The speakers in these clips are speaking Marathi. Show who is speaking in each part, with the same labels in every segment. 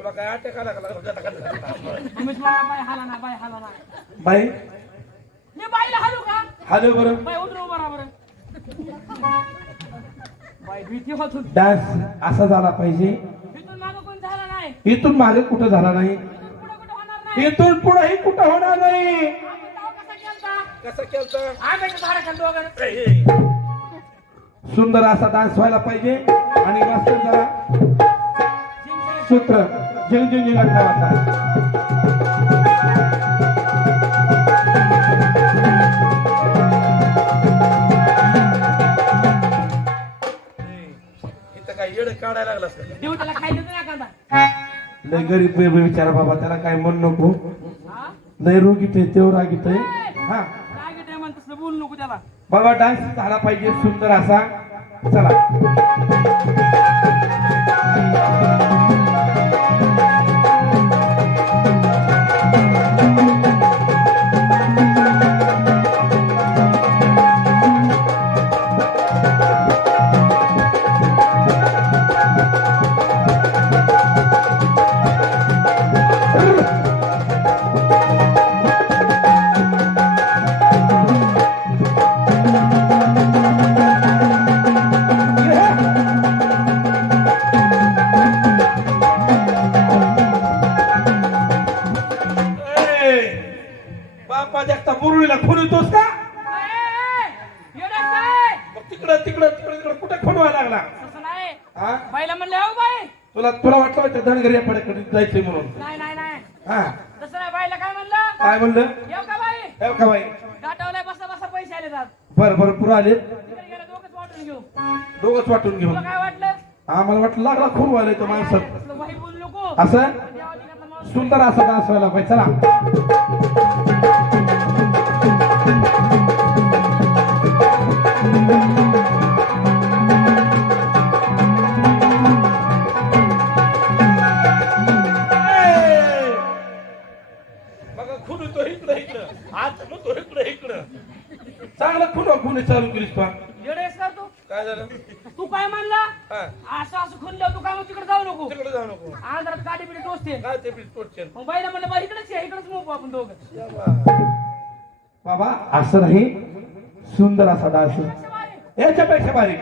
Speaker 1: तुला काय
Speaker 2: मला बाय हाला ना बाय हाला ना.
Speaker 3: बाई?
Speaker 2: मी बाईला हालू का?
Speaker 3: हॅलो बरं.
Speaker 2: बाय उतरू भीती होत होती.
Speaker 3: डान्स असा झाला पाहिजे.
Speaker 2: इथून मागं कोण झाला नाही?
Speaker 3: इथून मागे कुठं झाला नाही?
Speaker 2: इथून पुढं कुठं होणार नाही?
Speaker 3: इथून पुढेही कुठं होणार नाही?
Speaker 2: आम्ही कसा
Speaker 1: केलं
Speaker 2: आम्ही
Speaker 3: सुंदर असा डान्स व्हायला पाहिजे. आणि मास्तर जरा
Speaker 2: जिंकले.
Speaker 3: सूत्र. झिंग झिंग
Speaker 1: इथं काय काढायला लागलास का
Speaker 2: देऊ त्याला खायला नाही
Speaker 3: लय गरीब बे- बे विचारा बाबा त्याला काय म्हण नको
Speaker 2: हा
Speaker 3: लय रोगीत आहे तेव रागीत आहे हा
Speaker 2: तसलं नको त्याला
Speaker 3: बाबा डान्स झाला पाहिजे सुंदर असा चला तुला तुला वाटलं होतं धनगरी पडेकडे जायचंय म्हणून.
Speaker 2: नाही नाही नाही.
Speaker 3: हा.
Speaker 2: तसं नाही बाईला काय म्हणलं?
Speaker 3: काय म्हणलं?
Speaker 2: येऊ का बाई?
Speaker 3: ठेव का बाई?
Speaker 2: गाठवलाय बसा बसा पैसे आले जात.
Speaker 3: बरं बरं पुरं आले.
Speaker 2: तिकडे गेला दोघंच वाटून घेऊ.
Speaker 3: दोघंच वाटून घेऊन
Speaker 2: तुला काय वाटलं?
Speaker 3: आम्हाला वाटलं लागला खून व्हायला तो
Speaker 2: बोलू नको.
Speaker 3: असं?
Speaker 2: माणूस.
Speaker 3: सुंदर असा डान्स व्हायला पाहिजे. चला.
Speaker 1: खून
Speaker 3: चालू केलीस पा
Speaker 2: येडे आहेस का तू?
Speaker 1: काय झालं?
Speaker 2: तू काय म्हणला?
Speaker 1: हा.
Speaker 2: असं असं खुनलं तू काय मग तिकडे जाऊ नको?
Speaker 1: तिकडे जाऊ नको.
Speaker 2: आंध्रात काठी पिठी टोचते.
Speaker 1: काय ते
Speaker 2: मग बाईला म्हणलं बाई इकडेच ये इकडेच मोकू आपण दोघं.
Speaker 3: बाबा असं नाही. सुंदर असा डान्स. याच्यापेक्षा बारीक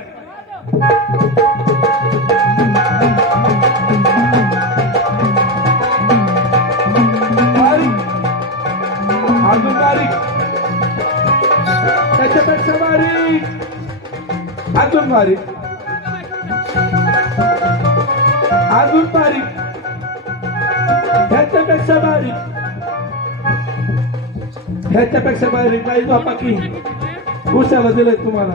Speaker 3: अजून बारीक अजून बारीक ह्याच्यापेक्षा बारीक. ह्याच्यापेक्षा बारीक. नाही बापा की. उशाला दिलंय तुम्हाला.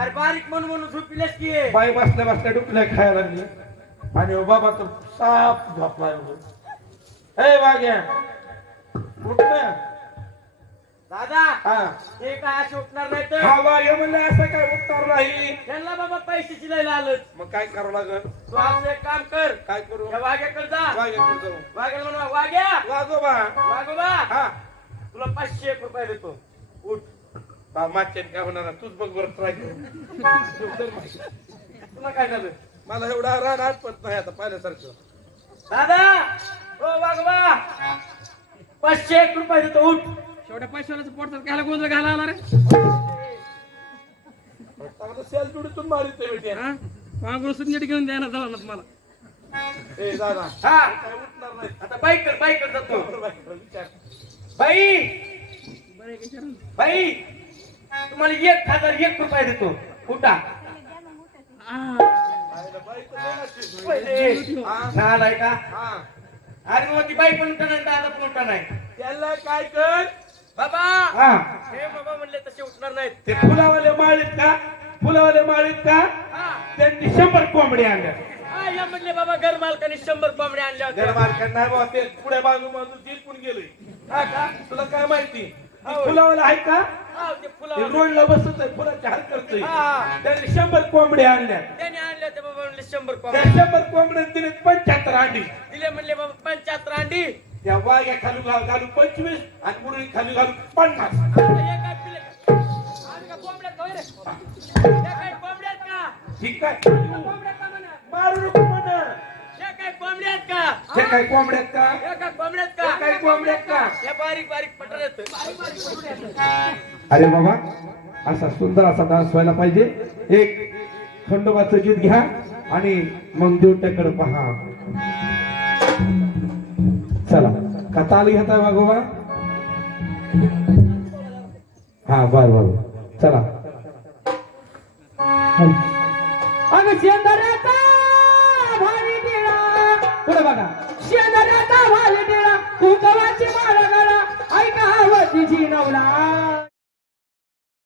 Speaker 2: अरे बारीक म्हणून म्हणून झोपिलेस की.
Speaker 3: बाई बसल्या बसल्या डुकल्या खायला लागली. आणि हो बाबा तर साप झोपलाय बघ. ए ना
Speaker 2: दादा
Speaker 3: हा.
Speaker 2: हे काय असे उठणार नाही तर?
Speaker 3: हा म्हणलं असं काय उठणार नाही.
Speaker 2: त्यांना बाबा पैशाची लय लालच.
Speaker 1: मग काय करावं लागल?
Speaker 2: तू असं एक काम कर.
Speaker 1: काय करू?
Speaker 2: वाघ्याकडे जा.
Speaker 1: वाघ्याकडे जाऊ.
Speaker 2: वाघ्याला म्हणा वाघ्या!
Speaker 1: वागोबा
Speaker 2: वाघोबा
Speaker 1: हा.
Speaker 2: तुला पाचशे एक रुपये देतो. उठ.
Speaker 1: बा, मागच्याने काय होणार. तूच बघ बरं ट्राय कर.
Speaker 2: तुला काय झालं?
Speaker 1: मला एवढा रान आठवत नाही आता पाहिल्यासारखं.
Speaker 2: दादा ओ वाघोबा. पाचशे एक रुपये देतो उठ. शेवट्या पैशावाल्याचं पोटतात घाला गोंधळ घाला आला रे.
Speaker 1: सेल जुडीतून मारित ते. बेटे
Speaker 2: हा वाघोळ सुंदर घेऊन द्या ना झाला
Speaker 1: ए दादा.
Speaker 2: हा.
Speaker 1: काय उठणार नाही?
Speaker 2: आता बाईक कर बाईक कर जातो.
Speaker 1: विचार.
Speaker 2: बाई बाई तुम्हाला एक हजार एक रुपये देतो. उठा. ना नाही का
Speaker 1: हा.
Speaker 2: अरे मग ती बाई पण उठा नाही दादा पण उठा नाही.
Speaker 1: त्याला काय कर?
Speaker 2: बाबा
Speaker 3: हा.
Speaker 2: हे बाबा म्हणले तसे उठणार नाहीत.
Speaker 3: ते फुलावाले माळीत का? फुलावाले माळीत का?
Speaker 2: हा.
Speaker 3: त्यांनी शंभर कोंबडी आणल्या.
Speaker 2: हा, या म्हणले बाबा घर मालकाने शंभर कोंबड्या आणल्या होत्या.
Speaker 3: गरबारकड नाही बाबा ते पुढे बाजू बाजू जिंकून गेले. हा का? तुला काय माहिती? ते फुलावाला आहे का?
Speaker 2: हा, ते
Speaker 3: रोडला बसत आहे फुलाची हार करतोय
Speaker 2: हा.
Speaker 3: त्यांनी शंभर कोंबड्या आणल्या.
Speaker 2: त्याने आणल्या होत्या बाबा म्हणले शंभर
Speaker 3: त्या
Speaker 2: कोंबड्या
Speaker 3: शंभर कोंबड्या दिले पंच्याहत्तर अंडी.
Speaker 2: दिले म्हणले बाबा पंच्याहत्तर अंडी.
Speaker 3: त्या वाघ्या खालू घाल घालू पंचवीस आणि मुरळी खाली घालू पन्नास.
Speaker 2: आता एका पिल्ले- हे काय कोंबड्यात का?
Speaker 3: ठीक आहे.
Speaker 2: कोंबड्यात का म्हणा?
Speaker 3: मारू नको म्हणा.
Speaker 2: हे काय कोंबड्यात का?
Speaker 3: हे काय कोंबड्यात का?
Speaker 2: काय कोंबड्यात का?
Speaker 3: काय कोंबड्यात का?
Speaker 2: बारीक बारीक पटर येतं बारीक बारीक पटर येतं
Speaker 3: अरे बाबा असा सुंदर असा डान्स व्हायला पाहिजे. एक खंडोबाचं गीत घ्या आणि मग देवट्याकडे पहा. चला का ताल घेताय वागोबा हा बर बर. चला.
Speaker 2: आणि शेंदऱ्याचा भारी निळा पुढे बघा. शेंदऱ्याचा भारी निळा कुंकवाची माळ गळा ऐका हवतीची नवला.